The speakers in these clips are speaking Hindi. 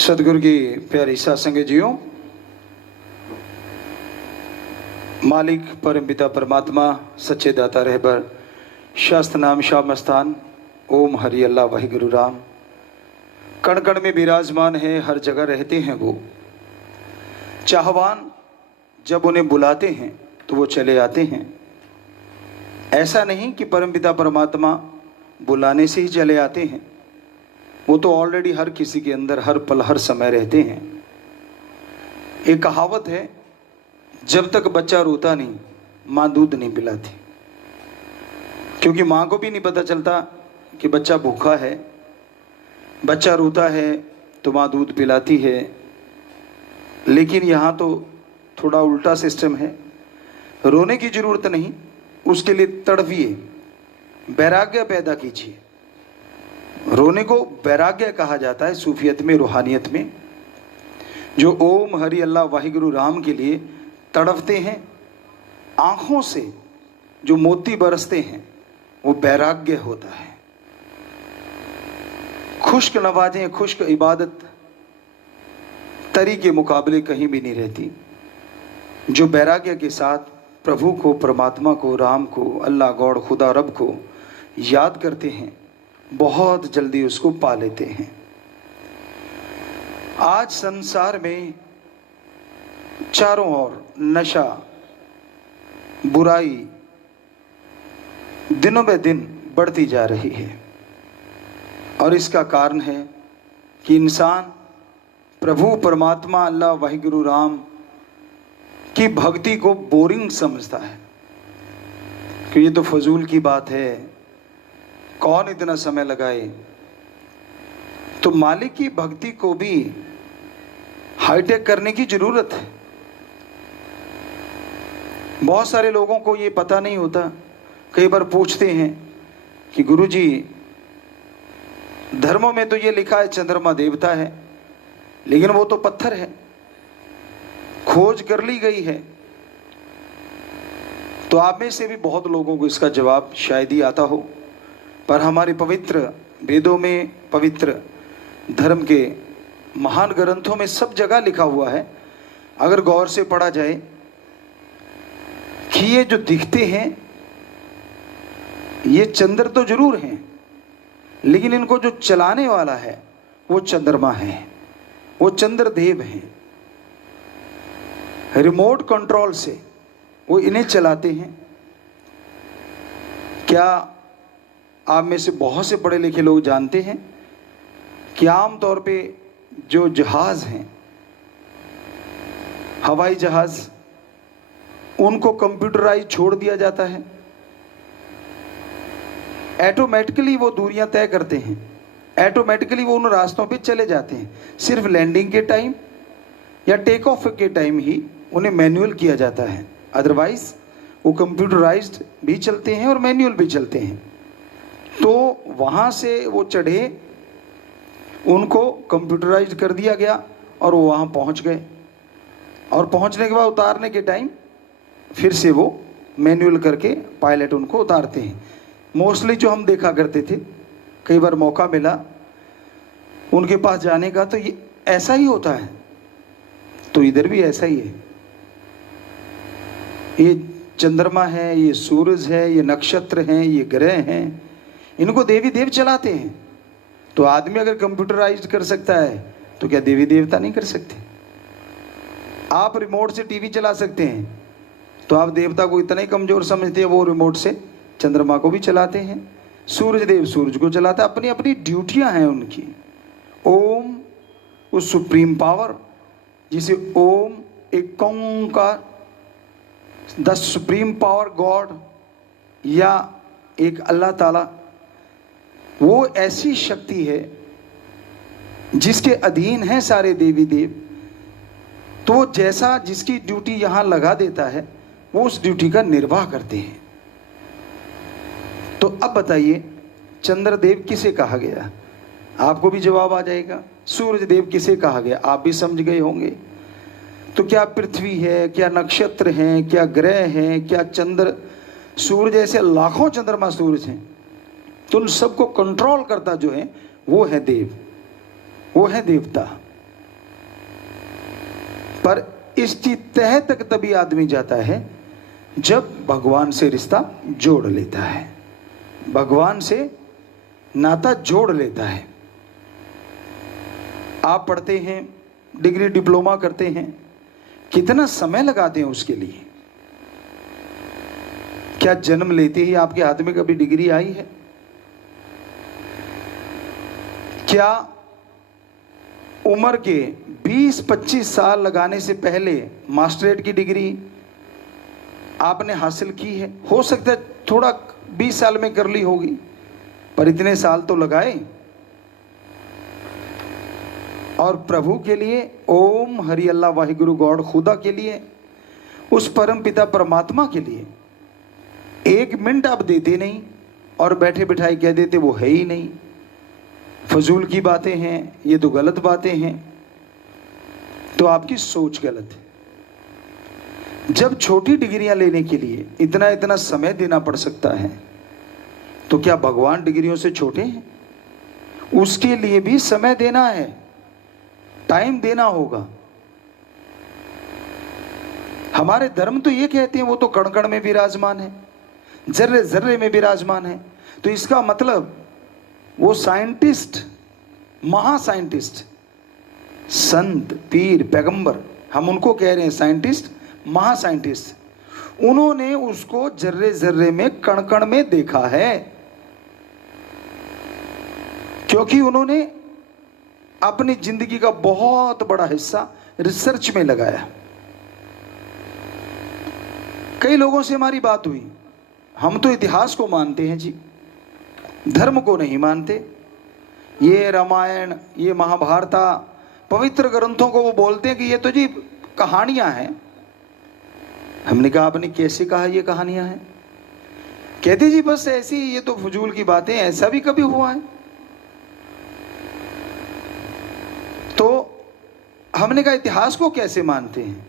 सतगुरु की प्यारी साध संगत जियों, मालिक परम पिता परमात्मा सच्चे दाता रहबर शास्त्र नाम श्याम स्थान ओम हरि अल्लाह वाहि गुरु राम कण कण में विराजमान है, हर जगह रहते हैं वो चाहवान। जब उन्हें बुलाते हैं तो वो चले आते हैं। ऐसा नहीं कि परम पिता परमात्मा बुलाने से ही चले आते हैं, वो तो ऑलरेडी हर किसी के अंदर हर पल हर समय रहते हैं। एक कहावत है, जब तक बच्चा रोता नहीं माँ दूध नहीं पिलाती, क्योंकि माँ को भी नहीं पता चलता कि बच्चा भूखा है। बच्चा रोता है तो माँ दूध पिलाती है, लेकिन यहाँ तो थोड़ा उल्टा सिस्टम है। रोने की ज़रूरत नहीं, उसके लिए तड़पिए, वैराग्य पैदा कीजिए। रोने को वैराग्य कहा जाता है सूफियत में, रूहानियत में। जो ओम हरि अल्लाह वाहिगुरु राम के लिए तड़पते हैं, आँखों से जो मोती बरसते हैं, वो वैराग्य होता है। खुश्क नवाजें, खुश्क इबादत तरी के मुकाबले कहीं भी नहीं रहती। जो वैराग्य के साथ प्रभु को, परमात्मा को, राम को, अल्लाह गॉड खुदा रब को याद करते हैं, बहुत जल्दी उसको पा लेते हैं। आज संसार में चारों ओर नशा, बुराई दिनों में दिन बढ़ती जा रही है, और इसका कारण है कि इंसान प्रभु परमात्मा अल्लाह वाहिगुरु राम की भक्ति को बोरिंग समझता है कि ये तो फजूल की बात है, कौन इतना समय लगाए। तो मालिक की भक्ति को भी हाईटेक करने की जरूरत है। बहुत सारे लोगों को ये पता नहीं होता। कई बार पूछते हैं कि गुरुजी, धर्मों में तो ये लिखा है चंद्रमा देवता है, लेकिन वो तो पत्थर है, खोज कर ली गई है। तो आप में से भी बहुत लोगों को इसका जवाब शायद ही आता हो, पर हमारे पवित्र वेदों में, पवित्र धर्म के महान ग्रंथों में सब जगह लिखा हुआ है, अगर गौर से पढ़ा जाए, कि ये जो दिखते हैं ये चंद्र तो जरूर हैं, लेकिन इनको जो चलाने वाला है वो चंद्रमा है, वो चंद्रदेव हैं। रिमोट कंट्रोल से वो इन्हें चलाते हैं। क्या आप में से बहुत से पढ़े लिखे लोग जानते हैं कि आमतौर पे जो जहाज हैं, हवाई जहाज, उनको कंप्यूटराइज छोड़ दिया जाता है। ऑटोमेटिकली वो दूरियां तय करते हैं, ऑटोमेटिकली वो उन रास्तों पे चले जाते हैं। सिर्फ लैंडिंग के टाइम या टेक ऑफ के टाइम ही उन्हें मैनुअल किया जाता है, अदरवाइज वो कंप्यूटराइज्ड भी चलते हैं और मैनुअल भी चलते हैं। तो वहाँ से वो चढ़े, उनको कंप्यूटराइज्ड कर दिया गया और वो वहाँ पहुँच गए, और पहुँचने के बाद उतारने के टाइम फिर से वो मैनुअल करके पायलट उनको उतारते हैं। मोस्टली जो हम देखा करते थे, कई बार मौका मिला उनके पास जाने का, तो ये ऐसा ही होता है। तो इधर भी ऐसा ही है। ये चंद्रमा है, ये सूरज है, ये नक्षत्र हैं, ये ग्रह हैं, इनको देवी देव चलाते हैं। तो आदमी अगर कंप्यूटराइज्ड कर सकता है तो क्या देवी देवता नहीं कर सकते? आप रिमोट से टीवी चला सकते हैं, तो आप देवता को इतना ही कमजोर समझते हैं, वो रिमोट से चंद्रमा को भी चलाते हैं। सूरज देव सूरज को चलाता है। अपनी अपनी ड्यूटियां हैं उनकी। ओम उस सुप्रीम पावर, जिसे ओम एक ओंकार, द सुप्रीम पावर गॉड, या एक अल्लाह ताला, वो ऐसी शक्ति है जिसके अधीन है सारे देवी देव। तो वो जैसा जिसकी ड्यूटी यहाँ लगा देता है, वो उस ड्यूटी का निर्वाह करते हैं। तो अब बताइए, चंद्रदेव किसे कहा गया? आपको भी जवाब आ जाएगा। सूरज देव किसे कहा गया? आप भी समझ गए होंगे। तो क्या पृथ्वी है, क्या नक्षत्र हैं, क्या ग्रह हैं, क्या चंद्र सूरज, ऐसे लाखों चंद्रमा सूरज हैं, तो उन सबको कंट्रोल करता जो है वो है देव, वो है देवता। पर इसकी तह तक तभी आदमी जाता है जब भगवान से रिश्ता जोड़ लेता है, भगवान से नाता जोड़ लेता है। आप पढ़ते हैं, डिग्री डिप्लोमा करते हैं, कितना समय लगाते हैं उसके लिए? क्या जन्म लेते ही आपके हाथ में कभी डिग्री आई है? क्या उम्र के 20-25 साल लगाने से पहले मास्टरेट की डिग्री आपने हासिल की है? हो सकता है थोड़ा 20 साल में कर ली होगी, पर इतने साल तो लगाए। और प्रभु के लिए, ओम हरि अल्लाह वाहिगुरु गॉड खुदा के लिए, उस परम पिता परमात्मा के लिए 1 मिनट आप देते नहीं और बैठे बिठाए कह देते वो है ही नहीं, फजूल की बातें हैं, ये तो गलत बातें हैं। तो आपकी सोच गलत है। जब छोटी डिग्रियां लेने के लिए इतना इतना समय देना पड़ सकता है, तो क्या भगवान डिग्रियों से छोटे हैं? उसके लिए भी समय देना है, टाइम देना होगा। हमारे धर्म तो ये कहते हैं वो तो कण कण में विराजमान है, जर्रे जर्रे में विराजमान है। तो इसका मतलब वो साइंटिस्ट, महासाइंटिस्ट, संत, पीर, पैगंबर, हम उनको कह रहे हैं साइंटिस्ट, महासाइंटिस्ट, उन्होंने उसको जर्रे जर्रे में, कण कण में देखा है, क्योंकि उन्होंने अपनी जिंदगी का बहुत बड़ा हिस्सा रिसर्च में लगाया। कई लोगों से हमारी बात हुई, हम तो इतिहास को मानते हैं जी, धर्म को नहीं मानते। ये रामायण, ये महाभारत, पवित्र ग्रंथों को वो बोलते हैं कि ये तो जी कहानियां हैं। हमने कहा आपने कैसे कहा ये कहानियां हैं? कहते जी बस ऐसी, ये तो फजूल की बातें, ऐसा भी कभी हुआ है? तो हमने कहा इतिहास को कैसे मानते हैं?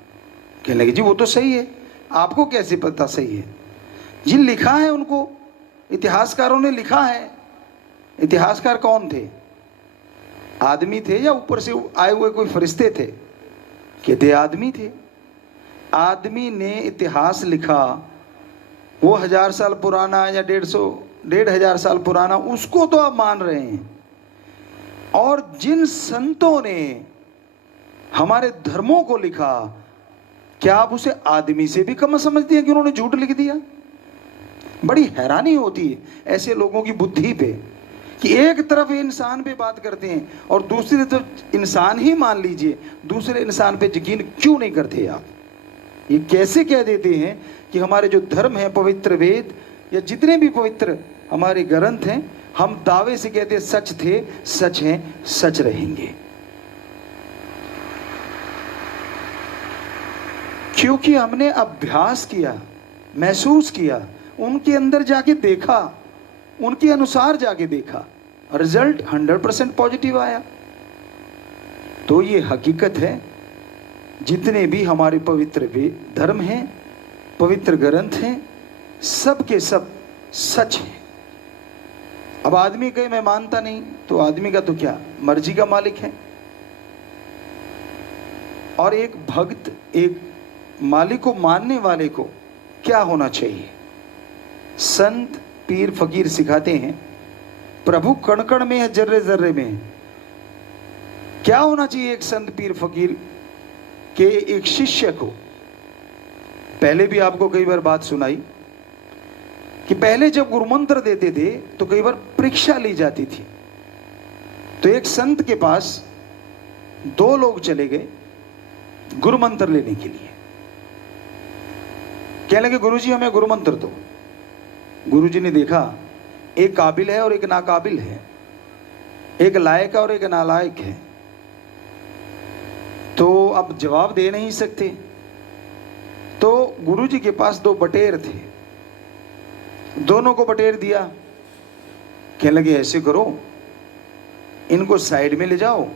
कहने लगे जी वो तो सही है, आपको कैसे पता सही है? जी लिखा है, उनको इतिहासकारों ने लिखा है। इतिहासकार कौन थे? आदमी थे या ऊपर से आए हुए कोई फरिश्ते थे? कहते आदमी थे। आदमी ने इतिहास लिखा, वो 1000 साल पुराना या 1,500 साल पुराना, उसको तो आप मान रहे हैं। और जिन संतों ने हमारे धर्मों को लिखा, क्या आप उसे आदमी से भी कम समझते हैं कि उन्होंने झूठ लिख दिया? बड़ी हैरानी होती है ऐसे लोगों की बुद्धि पे, कि एक तरफ इंसान पे बात करते हैं और दूसरी तरफ इंसान ही मान लीजिए, दूसरे इंसान पे यकीन क्यों नहीं करते आप? ये कैसे कह देते हैं कि हमारे जो धर्म है, पवित्र वेद या जितने भी पवित्र हमारे ग्रंथ हैं, हम दावे से कहते हैं सच थे, सच हैं, सच रहेंगे। क्योंकि हमने अभ्यास किया, महसूस किया, उनके अंदर जाके देखा, उनके अनुसार जाके देखा, रिजल्ट 100% पॉजिटिव आया। तो ये हकीकत है, जितने भी हमारे पवित्र धर्म हैं, पवित्र ग्रंथ हैं, सब के सब सच हैं। अब आदमी कहे मैं मानता नहीं, तो आदमी का तो क्या, मर्जी का मालिक है। और एक भक्त, एक मालिक को मानने वाले को क्या होना चाहिए? संत, पीर, फकीर सिखाते हैं प्रभु कण कण में है, जर्रे जर्रे में है। क्या होना चाहिए एक संत, पीर, फकीर के एक शिष्य को? पहले भी आपको कई बार बात सुनाई कि पहले जब गुरु मंत्र देते थे तो कई बार परीक्षा ली जाती थी। तो एक संत के पास 2 लोग चले गए गुरु मंत्र लेने के लिए। कहने लगे गुरुजी हमें गुरु मंत्र दो। गुरुजी ने देखा एक काबिल है और एक नाकाबिल है, एक लायक और एक नालायक है, तो अब जवाब दे नहीं सकते। तो गुरुजी के पास 2 बटेर थे, दोनों को बटेर दिया। कहने लगे ऐसे करो, इनको साइड में ले जाओ,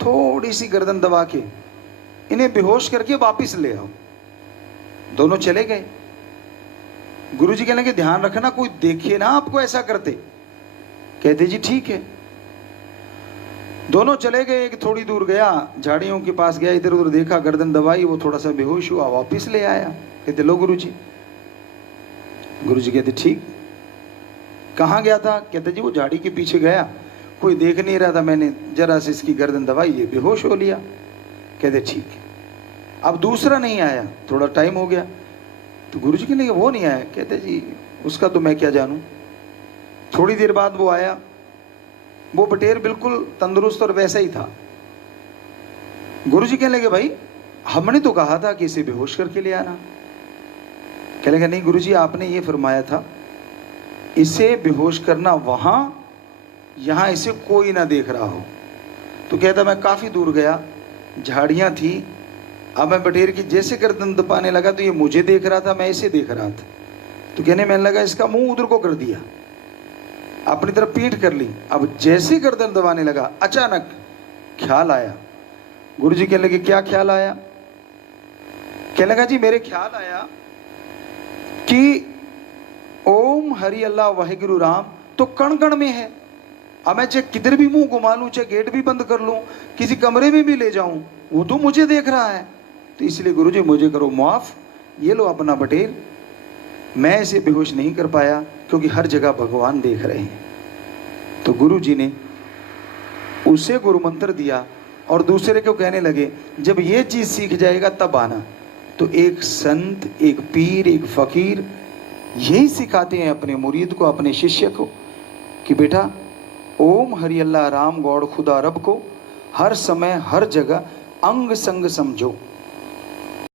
थोड़ी सी गर्दन दबा के इन्हें बेहोश करके वापिस ले आओ। दोनों चले गए। गुरुजी कहने लगे ध्यान रखना कोई देखे ना आपको ऐसा करते। कहते जी ठीक है। दोनों चले गए। एक थोड़ी दूर गया, झाड़ियों के पास गया, इधर उधर देखा, गर्दन दबाई, वो थोड़ा सा बेहोश हुआ, वापिस ले आया। कहते लो गुरुजी। गुरुजी कहते ठीक, कहाँ गया था? कहते जी वो झाड़ी के पीछे गया, कोई देख नहीं रहा था, मैंने जरा से इसकी गर्दन दबाई, ये बेहोश हो लिया। कहते ठीक है। अब दूसरा नहीं आया, थोड़ा टाइम हो गया, तो गुरुजी के लिए वो नहीं आया। कहते जी उसका तो मैं क्या जानूं। थोड़ी देर बाद वो आया, वो बटेर बिल्कुल तंदुरुस्त और वैसा ही था। गुरुजी कहने लगे भाई हमने तो कहा था कि इसे बेहोश करके ले आना। कहने लगे नहीं गुरुजी, आपने ये फरमाया था इसे बेहोश करना वहां, यहां इसे कोई ना देख रहा हो। तो कहता मैं काफी दूर गया, झाड़ियां थी, अब मैं बटेर की जैसे गर्दन दबाने लगा तो ये मुझे देख रहा था, मैं इसे देख रहा था। तो कहने मैंने लगा इसका मुंह उधर को कर दिया, अपनी तरफ पीठ कर ली। अब जैसे गर्दन दबाने लगा अचानक ख्याल आया। गुरुजी कहने लगे क्या ख्याल आया? कहने लगा जी मेरे ख्याल आया कि ओम हरि अल्लाह वाहिगुरु राम तो कण कण में है। अब मैं चाहे किधर भी मुंह घुमा लूं, चाहे गेट भी बंद कर लूं, किसी कमरे में भी ले जाऊं, वो तो मुझे देख रहा है। तो इसलिए गुरुजी मुझे करो माफ, ये लो अपना बटेर, मैं इसे बेहोश नहीं कर पाया क्योंकि हर जगह भगवान देख रहे हैं। तो गुरुजी ने उसे गुरु मंत्र दिया और दूसरे को कहने लगे जब ये चीज सीख जाएगा तब आना। तो एक संत, एक पीर, एक फकीर यही सिखाते हैं अपने मुरीद को, अपने शिष्य को कि बेटा ओम हरि अल्लाह राम गौड़ खुदा रब को हर समय हर जगह अंग संग समझो।